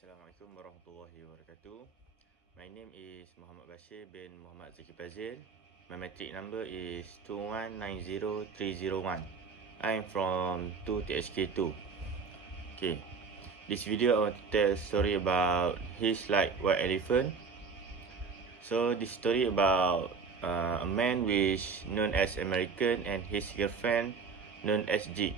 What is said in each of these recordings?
Assalamualaikum warahmatullahi wabarakatuh. My name is Muhammad Bashir bin Muhammad Zaki Fazil. My metric number is 2190301. I'm from 2THK2. Okay. This video I want to tell a story about He's Like White Elephant. So this story about a man which known as American and his girlfriend known as Jig.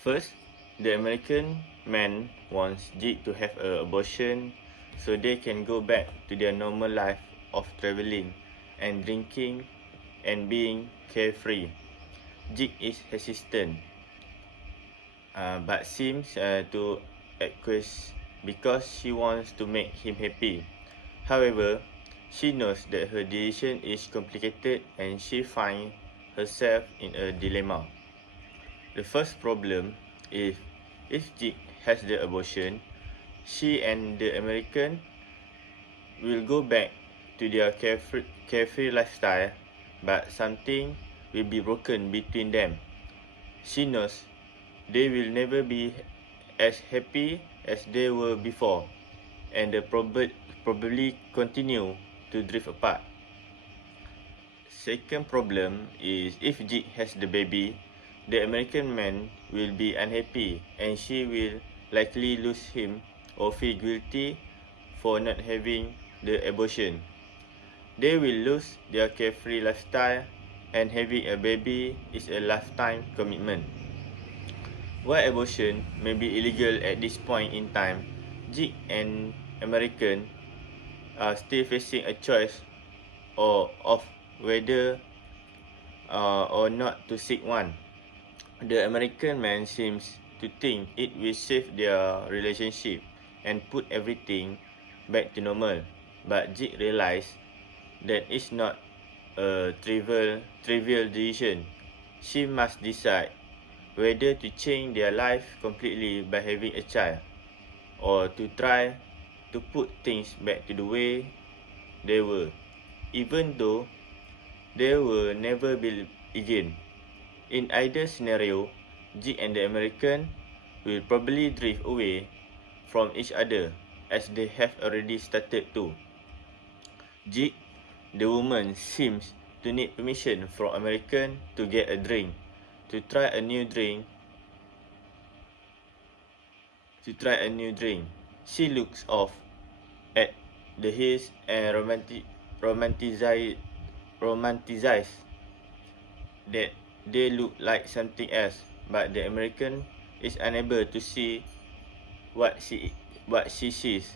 First, the American man wants Jig to have an abortion so they can go back to their normal life of traveling and drinking and being carefree. Jig is hesitant, but seems to acquiesce because she wants to make him happy. However, she knows that her decision is complicated and she finds herself in a dilemma. The first problem is if Jig has the abortion, she and the American will go back to their carefree lifestyle, but something will be broken between them. She knows they will never be as happy as they were before, and they probably continue to drift apart. Second problem is if Jig has the baby, the American man will be unhappy and she will likely lose him or feel guilty for not having the abortion. They will lose their carefree lifestyle and having a baby is a lifetime commitment. While abortion may be illegal at this point in time, Jig and American are still facing a choice of whether or not to seek one. The American man seems to think it will save their relationship and put everything back to normal, but Jig realizes that it's not a trivial decision. She must decide whether to change their life completely by having a child, or to try to put things back to the way they were, even though they will never be again. In either scenario, Jig and the American will probably drift away from each other as they have already started to. Jig, the woman, seems to need permission from American to get a drink, to try a new drink. She looks off at the hills and romanticize that they look like something else, but the American is unable to see what she sees.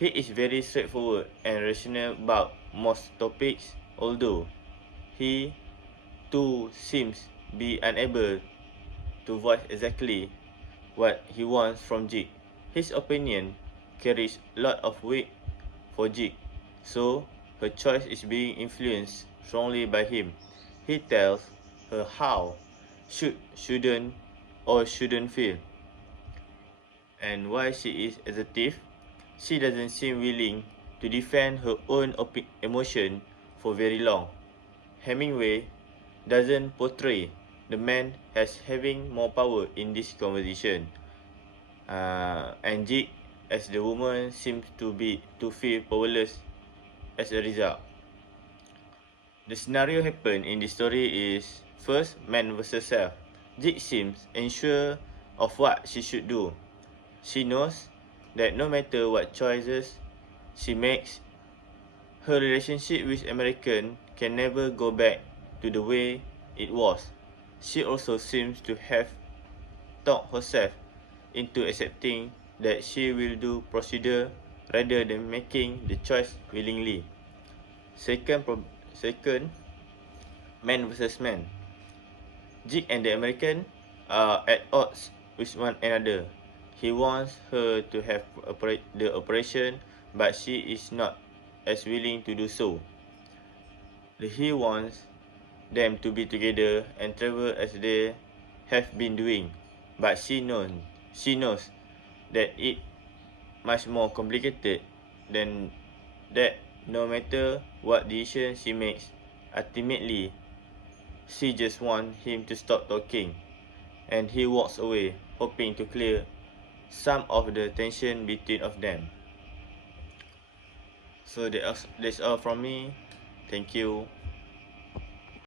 He is very straightforward and rational about most topics, although he too seems be unable to voice exactly what he wants from Jig. His opinion carries a lot of weight for Jig, so her choice is being influenced strongly by him. He tells her how shouldn't feel, and why she is assertive. She doesn't seem willing to defend her own emotion for very long. Hemingway doesn't portray the man as having more power in this conversation, and Jig, as the woman, seems to feel powerless as a result. The scenario happen in the story is first man versus self. Jig seems unsure of what she should do. She knows that no matter what choices she makes, her relationship with American can never go back to the way it was. She also seems to have talked herself into accepting that she will do procedure rather than making the choice willingly. Second, man versus man. Jig and the American are at odds with one another. He wants her to have the operation, but she is not as willing to do so. He wants them to be together and travel as they have been doing, but she knows that it much more complicated than that. No matter what decision she makes, ultimately she just wants him to stop talking, and he walks away, hoping to clear some of the tension between of them. So that's all from me. Thank you.